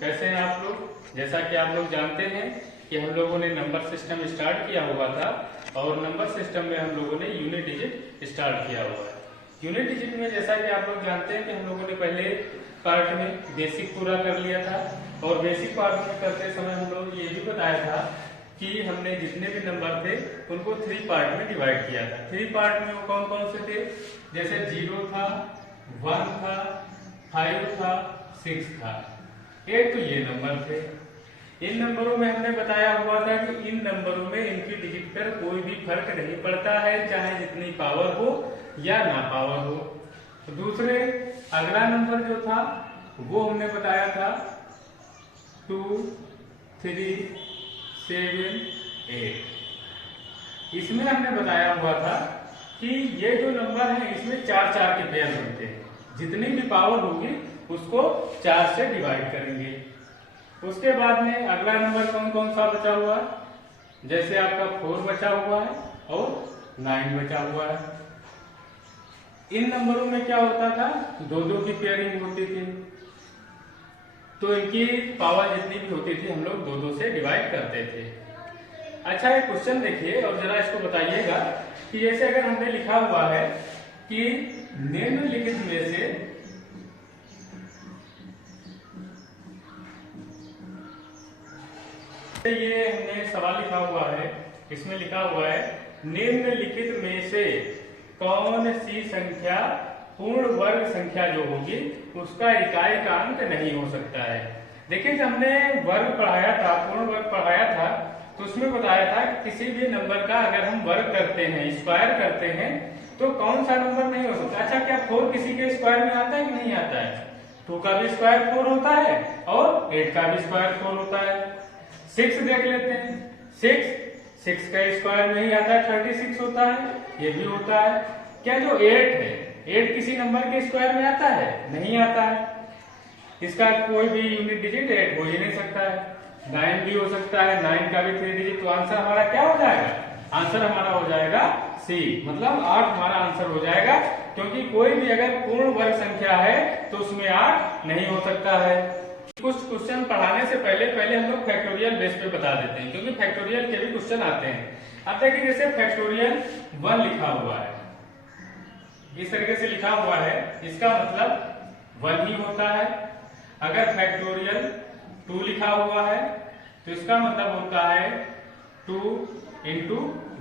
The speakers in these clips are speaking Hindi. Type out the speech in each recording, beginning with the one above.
कैसे हैं आप लोग। जैसा कि आप लोग जानते हैं कि हम लोगों ने नंबर सिस्टम स्टार्ट किया हुआ था और नंबर सिस्टम में हम लोगों ने यूनिट डिजिट स्टार्ट किया हुआ है। यूनिट डिजिट में जैसा कि आप लोग जानते हैं कि हम लोगों ने पहले पार्ट में बेसिक पूरा कर लिया था और बेसिक पार्ट में करते समय हम लोग ये भी बताया था कि हमने जितने भी नंबर थे उनको 3 पार्ट में डिवाइड किया था। 3 पार्ट में वो कौन कौन से थे, जैसे 0 था, 1 था, 5 था, 6 था। एक तो ये नंबर थे। इन नंबरों में हमने बताया हुआ था कि इन नंबरों में इनकी डिजिट पर कोई भी फर्क नहीं पड़ता है, चाहे जितनी पावर हो या ना पावर हो। तो दूसरे अगला नंबर जो था वो हमने बताया था 2, 3, 7, 8। इसमें हमने बताया हुआ था कि ये जो नंबर है इसमें 4-4 के पेयर बनते हैं, जितनी भी पावर होगी उसको 4 से डिवाइड करेंगे। उसके बाद में अगला नंबर कौन कौन सा बचा हुआ है, जैसे आपका 4 बचा हुआ है और 9 बचा हुआ है। इन नंबरों में क्या होता था, 2-2 की पेयरिंग होती थी, तो इनकी पावर जितनी भी होती थी हम लोग 2-2 से डिवाइड करते थे। अच्छा, एक क्वेश्चन देखिए और जरा इसको बताइएगा कि जैसे अगर हमने लिखा हुआ है कि निम्नलिखित में से ये हमने सवाल लिखा हुआ है, इसमें लिखा हुआ है निम्नलिखित में से कौन सी संख्या पूर्ण वर्ग संख्या जो होगी उसका इकाई का अंक नहीं हो सकता है। देखिए, जब हमने वर्ग पढ़ाया था, पूर्ण वर्ग पढ़ाया था, तो उसमें बताया था कि किसी भी नंबर का अगर हम वर्ग करते हैं, स्क्वायर करते हैं, तो कौन सा नंबर नहीं हो सकता। अच्छा, क्या 4 किसी के स्क्वायर में आता है कि नहीं आता है? 2 का भी स्क्वायर 4 होता है और 8 का भी स्क्वायर 4 होता है। 6 देख लेते हैं, 6 का स्क्वायर में ही आता है, 36 होता है, ये भी होता है। क्या जो 8 है, 8 किसी नंबर के स्क्वायर में आता है? नहीं आता है। इसका कोई भी यूनिट डिजिट 8 हो ही नहीं सकता है। 9 भी हो सकता है, 9 का भी 3 डिजिट। तो आंसर हमारा क्या हो जाएगा? आंसर हमारा हो जाएगा सी, मतलब 8 हमारा आंसर हो जाएगा, क्योंकि कोई भी अगर पूर्ण वर्ग संख्या है तो उसमें 8 नहीं हो सकता है। कुछ क्वेश्चन पढ़ाने से पहले हम लोग फैक्टोरियल बेस पे बता देते हैं, क्योंकि फैक्टोरियल के भी क्वेश्चन आते हैं। अब देखिए, जैसे फैक्टोरियल 1 लिखा हुआ है, इस तरीके से लिखा हुआ है, इसका मतलब 1 ही होता है। अगर फैक्टोरियल 2 लिखा हुआ है तो इसका मतलब होता है 2 into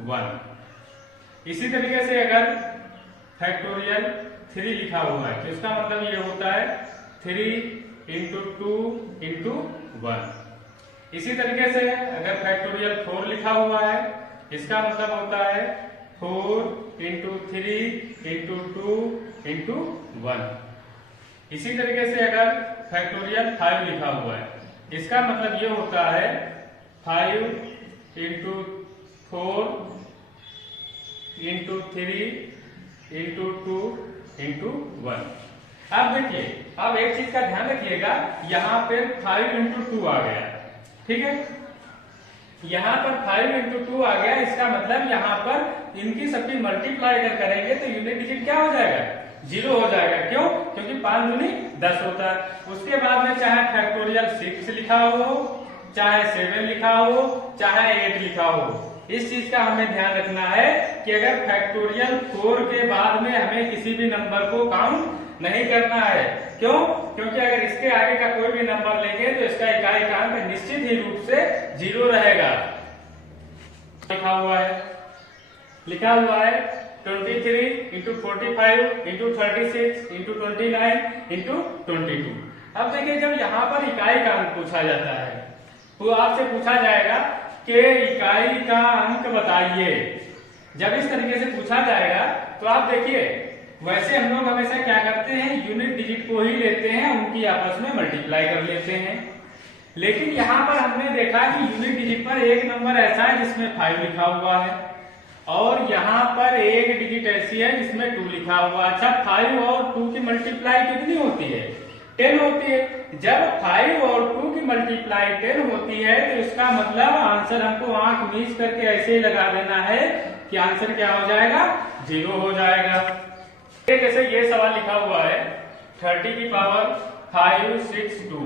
1। इसी तरीके से अगर फैक्टोरियल 3 लिखा हुआ है तो इसका मतलब ये होता है 3 into 2 into 1। इसी तरीके से अगर फैक्टोरियल 4 लिखा हुआ है, इसका मतलब होता है 4 into 3 into 2 into 1। इसी तरीके से अगर फैक्टोरियल 5 लिखा हुआ है, इसका मतलब ये होता है 5 into 4 into 3 into 2 into 1। अब देखिए, अब एक चीज का ध्यान रखिएगा, यहाँ पे 5 into 2 आ गया, ठीक है। यहाँ पर 5 into 2 आ गया, इसका मतलब यहाँ पर इनकी सबकी मल्टीप्लाई अगर करेंगे तो यूनिट डिजिट क्या हो जाएगा? 0 हो जाएगा। क्यों? क्योंकि 5 दूनी 10 होता है। उसके बाद में चाहे फैक्टोरियल 6 लिखा हो, चाहे 7 लिखा हो, चाहे 8 लिखा हो, इस चीज का हमें ध्यान रखना है कि अगर फैक्टोरियल 4 के बाद में हमें किसी भी नंबर को काउंट नहीं करना है। क्यों? क्योंकि अगर इसके आगे का कोई भी नंबर लेंगे तो इसका इकाई का अंक निश्चित ही रूप से 0 रहेगा। लिखा हुआ है 23 into 45 into 36 into 29 into 22। अब देखिए, जब यहाँ पर इकाई का अंक पूछा जाता है तो आपसे पूछा जाएगा कि इकाई का अंक बताइए। जब इस तरीके से पूछा जाएगा तो आप देखिए, वैसे हम लोग हमेशा क्या करते हैं, यूनिट डिजिट को ही लेते हैं, उनकी आपस में मल्टीप्लाई कर लेते हैं। लेकिन यहाँ पर हमने देखा कि यूनिट डिजिट पर एक नंबर ऐसा है जिसमें 5 लिखा हुआ है और यहाँ पर एक डिजिट ऐसी है जिसमें 2 लिखा हुआ है। अच्छा, 5 और 2 की मल्टीप्लाई कितनी होती है? 10 होती है। जब 5 और 2 की मल्टीप्लाई 10 होती है तो इसका मतलब आंसर हमको आंख मीच करके ऐसे ही लगा देना है कि आंसर क्या हो जाएगा? 0 हो जाएगा। जैसे ये सवाल लिखा हुआ है 30 की पावर 5, 6, 2।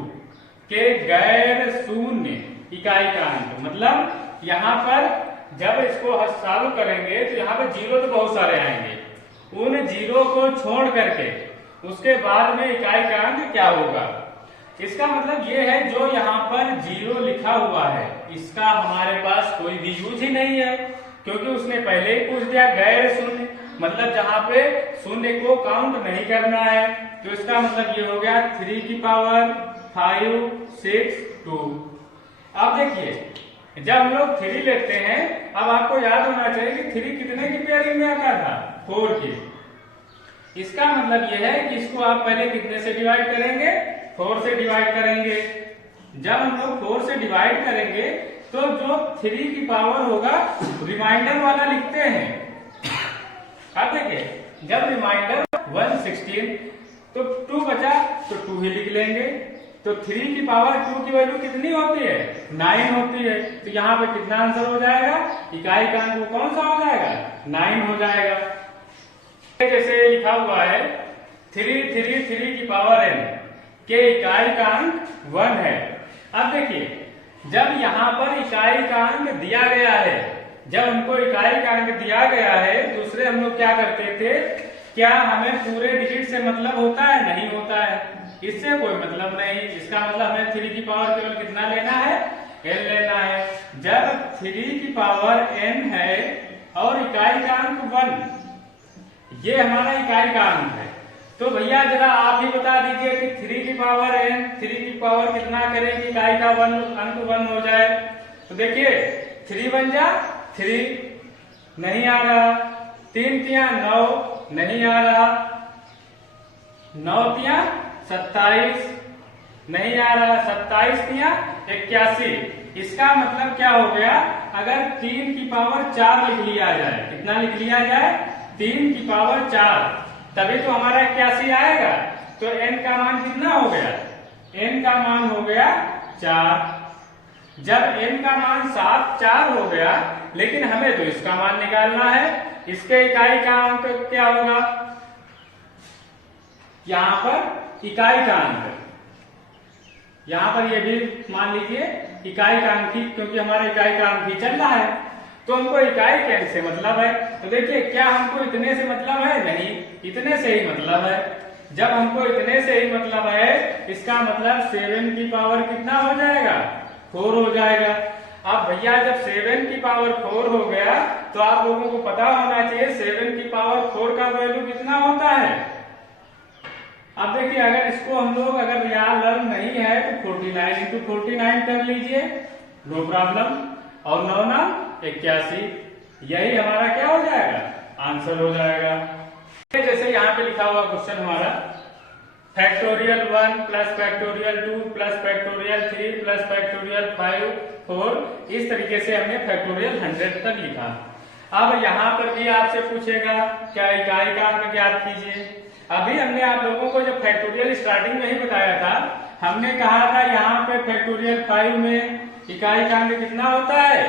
के गैर शून्य इकाई का अंक। मतलब यहाँ पर जब इसको चालू करेंगे तो यहाँ पे जीरो तो बहुत सारे आएंगे, उन जीरो को छोड़ करके उसके बाद में इकाई का अंक क्या होगा। इसका मतलब ये है जो यहाँ पर जीरो लिखा हुआ है इसका हमारे पास कोई भी यूज ही नहीं है, क्योंकि उसने पहले ही पूछ दिया गैर शून्य, मतलब जहाँ पे शून्य को काउंट नहीं करना है। तो इसका मतलब ये हो गया 3 की पावर 5 6 2। अब देखिए जब हम लोग 3 लेते हैं, अब आपको याद होना चाहिए कि 3 कितने की पेयरिंग में आता था, 4 की। इसका मतलब यह है कि इसको आप पहले कितने से डिवाइड करेंगे, 4 से डिवाइड करेंगे। जब हम लोग 4 से डिवाइड करेंगे तो जो 3 की पावर होगा रिमाइंडर वाला लिखते हैं। अब देखिए जब रिमाइंडर 116 तो 2 बचा तो 2 ही लिख लेंगे। तो 3 की पावर 2 की वैल्यू कितनी होती है, 9 होती है। तो यहाँ पे कितना आंसर हो जाएगा, इकाई का अंक कौन सा हो जाएगा, 9 हो जाएगा। जैसे लिखा हुआ है 3 की पावर n के इकाई का अंक 1 है। अब देखिए जब यहाँ पर इकाई का अंक दिया गया है, जब हमको इकाई का अंक दिया गया है, दूसरे हम लोग क्या करते थे, क्या हमें पूरे डिजिट से मतलब होता है, नहीं होता है, इससे कोई मतलब नहीं। इसका मतलब हमें 3 की पावर केवल कितना लेना है, n लेना है। जब 3 की पावर n है और इकाई का अंक 1, ये हमारा इकाई का अंक है, तो भैया जरा आप ही बता दीजिए कि 3 की पावर n, 3 की पावर कितना करें कि इकाई का अंक 1 हो जाए। तो देखिए 3 बन जा 3, नहीं आ रहा, 3 तिया 9, नहीं आ रहा, 9 तिया 27, नहीं आ रहा, 27 तिया 81। इसका मतलब क्या हो गया, अगर 3 की पावर 4 लिख लिया जाए, कितना लिख लिया जाए, 3 की पावर 4, तभी तो हमारा 81 आएगा। तो n का मान कितना हो गया, n का मान हो गया 4। जब n का मान 4 हो गया, लेकिन हमें तो इसका मान निकालना है, इसके इकाई का अंक क्या होगा, यहाँ पर इकाई का अंक, यहाँ पर ये भी मान लीजिए इकाई का अंक ही, क्योंकि हमारा इकाई का अंक ही चल रहा है, तो हमको इकाई के अंक से मतलब है। तो देखिए क्या हमको इतने से मतलब है, नहीं, इतने से ही मतलब है। जब हमको इतने से ही मतलब है, इसका मतलब 7 की पावर कितना हो जाएगा, 4 हो जाएगा। अब भैया जब 7 की पावर 4 हो गया, तो आप लोगों को पता होना चाहिए 7 की पावर 4 का वैल्यू कितना होता है। अब देखिए अगर इसको हम लोग अगर याद लर्न नहीं है तो 49 इंटू 49 कर लीजिए, नो प्रॉब्लम, और 9 ना 81, यही हमारा क्या हो जाएगा, आंसर हो जाएगा। जैसे यहाँ पे लिखा हुआ क्वेश्चन हमारा factorial 1 plus factorial 2 plus factorial 3 plus factorial 5 4, इस तरीके से हमने फैक्टोरियल 100 तक लिखा। अब यहाँ पर भी आपसे पूछेगा क्या इकाई का अंक ज्ञात कीजिए। अभी हमने आप लोगों को जब फैक्टोरियल स्टार्टिंग में ही बताया था, हमने कहा था यहाँ पे फैक्टोरियल 5 में इकाई का अंक कितना होता है,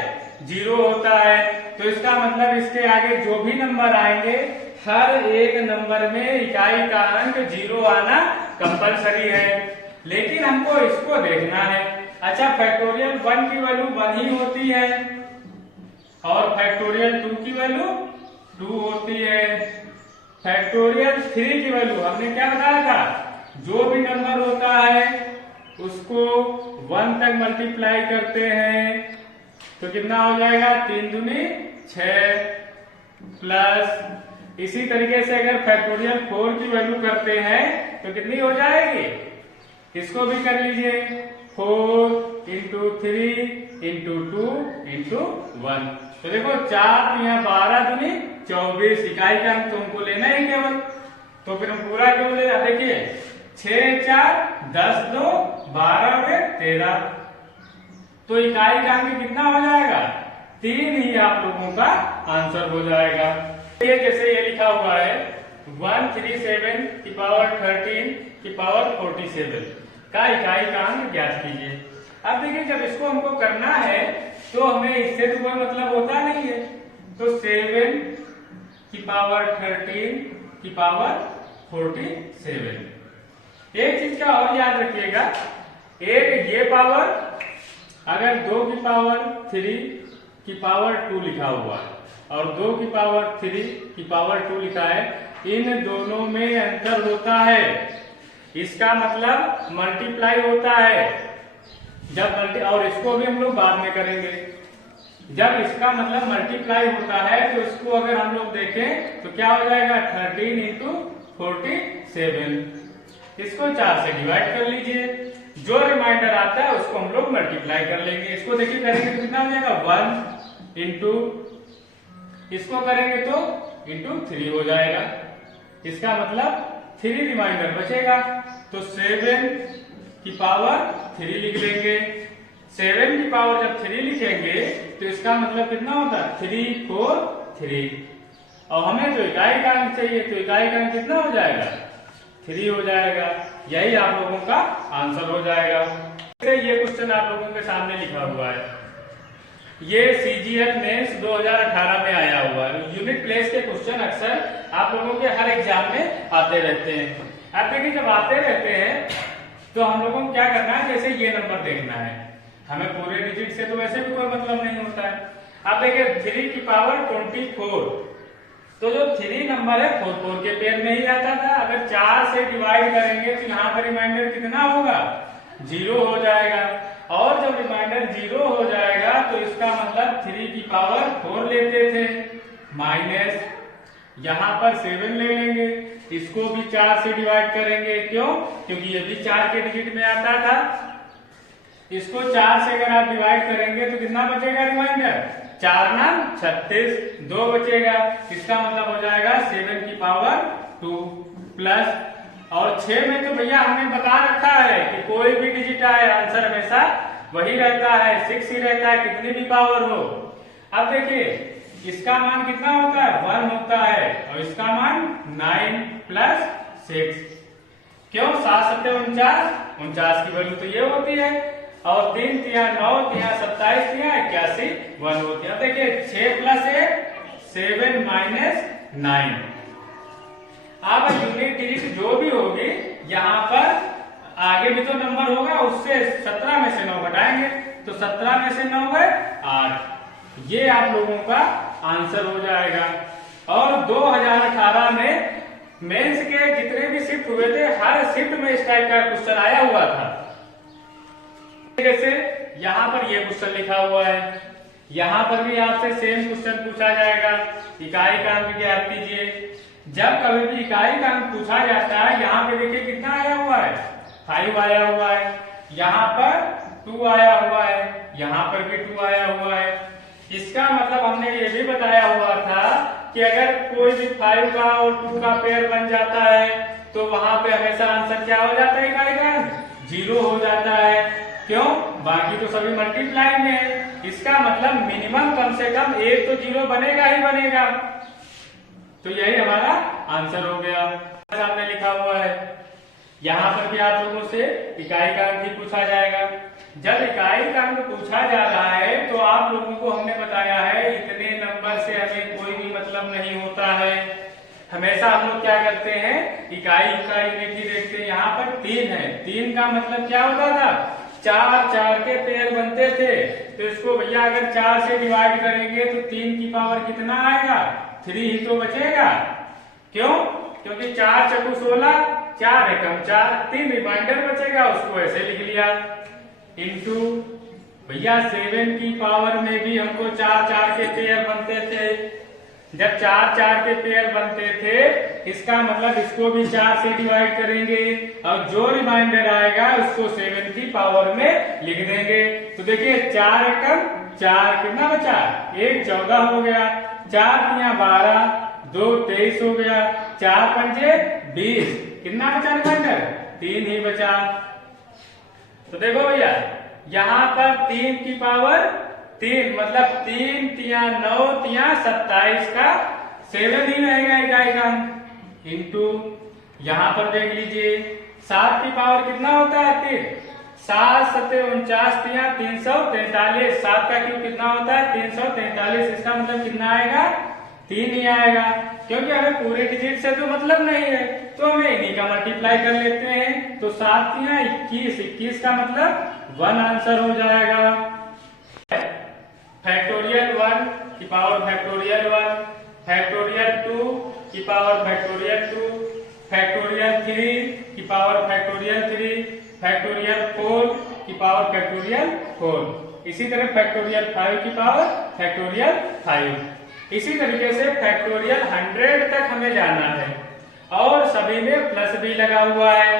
0 होता है। तो इसका मतलब इसके आगे जो भी नंबर आएंगे, हर एक नंबर में इकाई का अंक 0 आना कंपलसरी है। लेकिन हमको इसको देखना है, अच्छा फैक्टोरियल 1 की वैल्यू 1 ही होती है और फैक्टोरियल 2 की वैल्यू 2 होती है। फैक्टोरियल 3 की वैल्यू हमने क्या बताया था, जो भी नंबर होता है उसको 1 तक मल्टीप्लाई करते हैं तो कितना हो जाएगा, 3 दूनी 6 प्लस इसी तरीके से अगर फैक्टोरियल 4 की वैल्यू करते हैं तो कितनी हो जाएगी, इसको भी कर लीजिए, 4 इंटू 3 इंटू 2 इंटू 1। तो देखो 4 यहाँ 12 दूनी 24, इकाई का अंक तुमको लेना है केवल, तो फिर हम पूरा क्यों ले, देखिए 6 4 10 2 12 में 13, तो इकाई का अंक कितना हो जाएगा, 3 ही आप लोगों का आंसर हो जाएगा। ये जैसे ये लिखा हुआ है 137 की पावर 13 की पावर 47 का इकाई का अंक ज्ञात कीजिए। अब देखिए जब इसको हमको करना है तो हमें इससे तो कोई मतलब होता नहीं है, तो 7 की पावर 13 की पावर 47। एक चीज का और याद रखिएगा एक ये पावर, अगर 2 की पावर 3 की पावर 2 लिखा हुआ है और 2 की पावर 3 की पावर 2 लिखा है, इन दोनों में अंतर होता है। इसका मतलब मल्टीप्लाई होता है जब और इसको भी हम लोग बाद में करेंगे। जब इसका मतलब मल्टीप्लाई होता है तो इसको अगर हम लोग देखें तो क्या हो जाएगा, 13 इंटू 47। इसको 4 से डिवाइड कर लीजिए, जो रिमाइंडर आता है उसको हम लोग मल्टीप्लाई कर लेंगे। इसको देखिए करेंगे तो कितना हो जाएगा, 1 इंटू, इसको करेंगे तो इंटू 3 हो जाएगा। इसका मतलब 3 रिमाइंडर बचेगा, तो 7 की पावर 3 लिख लेंगे। 7 की पावर जब 3 लिखेंगे तो इसका मतलब कितना होता है, 3 4 3। और हमें तो इकाई का अंक चाहिए, तो इकाई का अंक कितना हो जाएगा, 3 हो जाएगा। यही आप लोगों का आंसर हो जाएगा। ये क्वेश्चन आप लोगों के सामने लिखा हुआ है, ये CGL मेंस 2018 में आया हुआ है। यूनिट प्लेस के क्वेश्चन अक्सर आप लोगों के हर एग्जाम में आते रहते हैं। अब देखिए जब आते रहते हैं तो हम लोगों को क्या करना है, जैसे ये नंबर देखना है, हमें पूरे डिजिट से तो वैसे भी कोई मतलब नहीं होता है। आप देखिए 3 की पावर 24, तो जो 3 नंबर है 4 4 के पेयर में ही आता था। अगर 4 से डिवाइड करेंगे तो यहाँ पर रिमाइंडर कितना होगा, 0 हो जाएगा। और जब रिमाइंडर 0 हो जाएगा तो इसका मतलब 3 की पावर 4 लेते थे, माइनस यहाँ पर 7 ले लेंगे, इसको भी 4 से डिवाइड करेंगे। क्यों, क्योंकि ये भी 4 के डिजिट में आता था। इसको 4 से अगर आप डिवाइड करेंगे तो कितना बचेगा रिमाइंडर, 4 नाम 36, 2 बचेगा। इसका मतलब हो जाएगा 7 की पावर 2 प्लस, और 6 में तो भैया हमने बता रखा है कि कोई भी डिजिट आए आंसर हमेशा वही रहता है, 6 ही रहता है, कितनी भी पावर हो। अब देखिए इसका मान कितना होता है, 1 होता है, और इसका मान 9 प्लस 6। क्यों, 7 7 49, 49 की वैल्यू तो ये होती है, और 3 3 9 3 27 3 81 1 होती है। देखिए 6 प्लस 1 7 माइनस 9। अब यूनिट डिजिट जो भी होगी यहाँ पर आगे भी तो नंबर होगा, उससे 17 में से 9 घटाएंगे तो 17 में से 9 गए 8। ये आप लोगों का आंसर हो जाएगा। और 2018 में मेंस के जितने भी शिफ्ट हुए थे हर शिफ्ट में इस टाइप का क्वेश्चन आया हुआ था। जैसे यहाँ पर ये क्वेश्चन लिखा हुआ है, यहाँ पर भी आपसे सेम क्वेश्चन पूछा जाएगा, इकाई का अंक ज्ञात कीजिए। जब कभी भी इकाई का अंक पूछा जाता है, यहाँ पे देखिए कितना आया हुआ है, 5 आया हुआ है, यहाँ पर 2 आया हुआ है, यहाँ पर भी 2 आया हुआ है। इसका मतलब हमने ये भी बताया हुआ था कि अगर कोई भी 5 का और 2 का पेयर बन जाता है तो वहां पे हमेशा आंसर क्या हो जाता है, इकाई का अंक 0 हो जाता है। क्यों, बाकी तो सभी मल्टीप्लाई में है। इसका मतलब मिनिमम कम से कम एक तो 0 बनेगा ही बनेगा। तो यही हमारा आंसर हो गया। सामने लिखा हुआ है, यहाँ पर भी आप लोगों से इकाई का अंक ही पूछा जाएगा। जब इकाई का अंक पूछा जा रहा है तो आप लोगों को हमने बताया है इतने नंबर से हमें कोई भी मतलब नहीं होता है। हमेशा हम लोग क्या करते हैं, इकाई का यूनिट ही देखते हैं। यहाँ पर 3 है, 3 का मतलब क्या होता था, 4 4 के पेयर बनते थे। तो इसको भैया अगर 4 से डिवाइड करेंगे तो 3 की पावर कितना आएगा, 3 ही तो बचेगा। क्यों, क्योंकि 4 चकु 16, 4 एकम 4, 3 रिमाइंडर बचेगा, उसको ऐसे लिख लिया। इंटू भैया 7 की पावर में भी हमको 4 4 के पेयर बनते थे। जब 4 4 के पेयर बनते थे इसका मतलब इसको भी 4 से डिवाइड करेंगे और जो रिमाइंडर आएगा उसको 7 की पावर में लिख देंगे। तो देखिए 4 एकम 4, कितना बचा, 1 14 हो गया, 4 3 12, 2 23 हो गया, 4 पंजे 20, कितना बचा रिमाइंडर, 3 ही बचा। तो देखो भैया यहाँ पर 3 की पावर 3 मतलब 3 3 9 3 27 का 7 ही रहेगा इकाई का अंक। इंटू यहाँ पर देख लीजिए 7 की पावर कितना होता है 3, 7 7 49 343, 7 का क्यूब कितना होता है 343। इसका मतलब कितना आएगा, 3 ही आएगा, क्योंकि हमें पूरे डिजिट से तो मतलब नहीं है। तो हमें इन्हीं का मल्टीप्लाई कर लेते हैं। तो 7 या 21, 21 का मतलब 1 आंसर हो जाएगा। फैक्टोरियल 1 की पावर फैक्टोरियल 1, फैक्टोरियल 2 की पावर फैक्टोरियल 2, फैक्टोरियल 3 की पावर फैक्टोरियल 3, फैक्टोरियल 4 की पावर फैक्टोरियल 4, इसी तरह फैक्टोरियल 5 की पावर फैक्टोरियल 5। इसी तरीके से फैक्टोरियल 100 तक हमें जाना है और सभी में प्लस भी लगा हुआ है।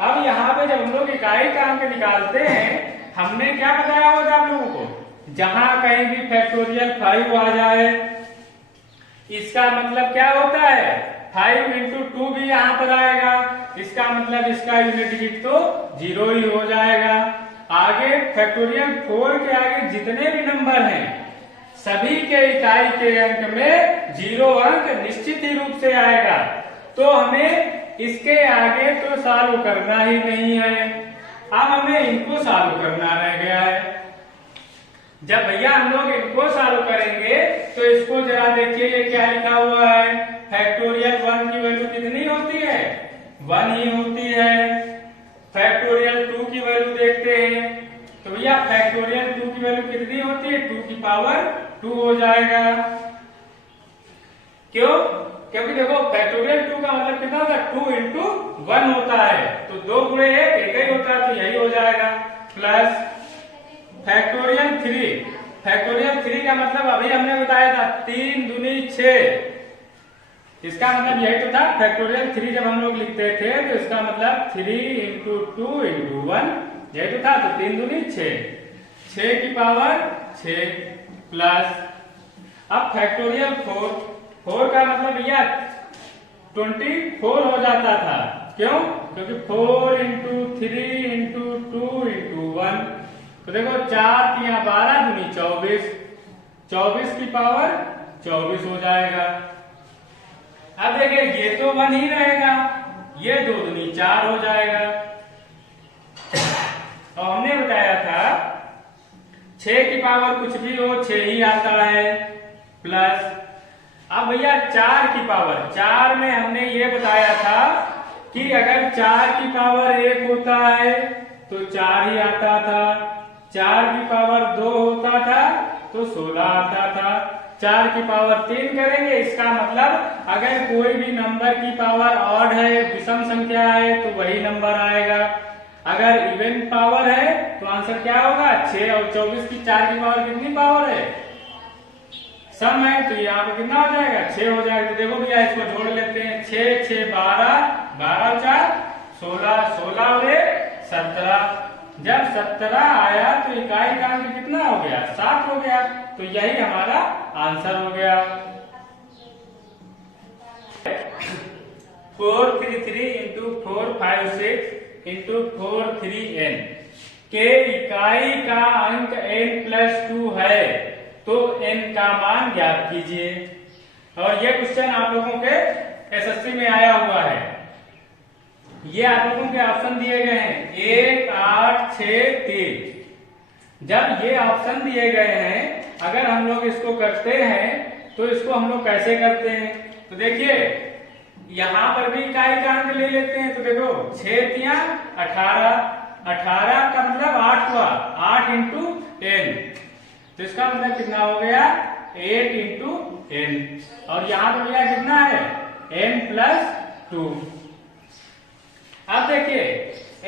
अब यहाँ पे जब हम लोग इकाई का अंक निकालते हैं, हमने क्या बताया होगा आप लोगों को, जहां कहीं भी फैक्टोरियल 5 आ जाए, इसका मतलब क्या होता है, 5 इंटू 2 भी यहाँ पर आएगा, इसका मतलब इसका यूनिट डिजिट तो 0 ही हो जाएगा। आगे फैक्टोरियल 4 के आगे जितने भी नंबर हैं सभी के इकाई के अंक में 0 अंक निश्चित ही रूप से आएगा। तो हमें इसके आगे तो सॉल्व करना ही नहीं है, अब हमें इनको सॉल्व करना रह गया है। जब भैया हम लोग इनको सॉल्व करेंगे तो इसको जरा देखिए, ये क्या लिखा हुआ है, फैक्टोरियल 1 की वैल्यू कितनी होती है, 1 ही होती है। फैक्टोरियल 2 की वैल्यू देखते हैं, तो भैया फैक्टोरियल 2 की वैल्यू कितनी होती है, 2 की पावर 2 हो जाएगा। क्यों, क्योंकि देखो फैक्टोरियल 2 का मतलब कितना होता है, 2 इंटू 1 होता है, तो 2 गुणे 1 ही होता है, तो यही हो जाएगा। प्लस फैक्टोरियल 3, फैक्टोरियल 3 का मतलब अभी हमने बताया था 3 दूनी 6, इसका मतलब यही तो था। फैक्टोरियल 3 जब हम लोग लिखते थे तो इसका मतलब 3 इंटू 2 इंटू 1, यही तो था। तो 3 दूनी 6, 6 की पावर 6 प्लस, अब फैक्टोरियल 4 का मतलब भैया 24 हो जाता था। क्यों, क्योंकि 4 इंटू 3 इंटू 2 इंटू 1, तो देखो 4 3 12 दूनी 24, 24 की पावर 24 हो जाएगा। अब देखिए ये तो 1 ही रहेगा, ये 2 दूनी 4 हो जाएगा। और हमने बताया था 6 की पावर कुछ भी हो 6 ही आता है। प्लस अब भैया 4 की पावर, 4 में हमने ये बताया था कि अगर 4 की पावर 1 होता है तो 4 ही आता था, 4 की पावर 2 होता था तो 16 आता था, 4 की पावर 3 करेंगे, इसका मतलब अगर कोई भी नंबर की पावर ऑड है, विषम संख्या है, तो वही नंबर आएगा। अगर इवन पावर है तो आंसर क्या होगा, 6 और 24 की 4 की पावर कितनी पावर है, सम है, तो यहाँ पे कितना हो जाएगा, 6 हो जाएगा। तो देखो भैया इसको जोड़ लेते हैं, 6 6 12, 12 4 16, 16 और 17, जब 17 आया तो इकाई का अंक कितना हो गया, 7 हो गया, तो यही हमारा आंसर हो गया। 433 इंटू 456 इंटू 43n के इकाई का अंक n+2 है, तो n का मान ज्ञात कीजिए। और ये क्वेश्चन आप लोगों के एसएससी में आया हुआ है। ये आप लोगों के ऑप्शन दिए गए हैं 1 8 6 3। जब ये ऑप्शन दिए गए हैं, अगर हम लोग इसको करते हैं तो इसको हम लोग कैसे करते हैं, तो देखिए यहां पर भी इकाई का अंक ले लेते हैं। तो देखो 6 तिया 18, 18 का मतलब 8 हुआ, 8 इंटू n, तो इसका मतलब कितना हो गया, 8 इंटू n। और यहाँ पर भैया कितना है, n+2। अब देखिए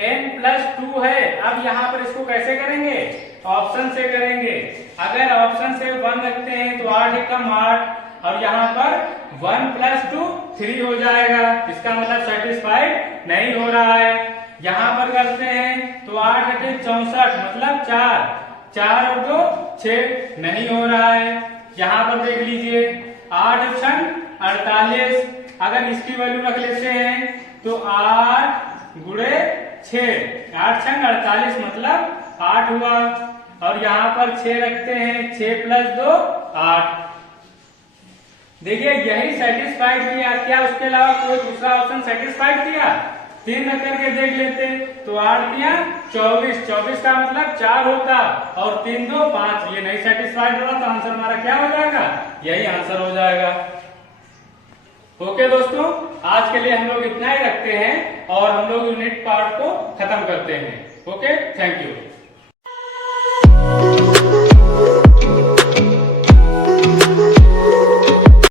n+2 है, अब यहाँ पर इसको कैसे करेंगे, ऑप्शन से करेंगे। अगर ऑप्शन से 1 रखते हैं तो 8 एकम 8, और यहाँ पर 1+2 3 हो जाएगा, इसका मतलब सेटिस्फाइड नहीं हो रहा है। यहाँ पर करते हैं तो 8 8 64 मतलब 4, 4 और 2 6, नहीं हो रहा है। यहाँ पर देख लीजिए 8 छंग 48, अगर इसकी वैल्यू रख लेते हैं तो 8 गुणे 6, 8 छंग 48 मतलब 8 हुआ, और यहाँ पर 6 रखते हैं, 6 + 2 8। देखिए यही सेटिस्फाइड किया, क्या उसके अलावा कोई दूसरा ऑप्शन सेटिस्फाइड किया, 3 रख करके देख लेते, तो 8 दिया 24, 24 का मतलब 4 होता, और 3 2 5, ये नहीं सेटिस्फाइड हुआ, तो आंसर हमारा क्या हो जाएगा, यही आंसर हो जाएगा। ओके दोस्तों, आज के लिए हम लोग इतना ही रखते हैं और हम लोग यूनिट पार्ट को खत्म करते हैं। Okay, thank you.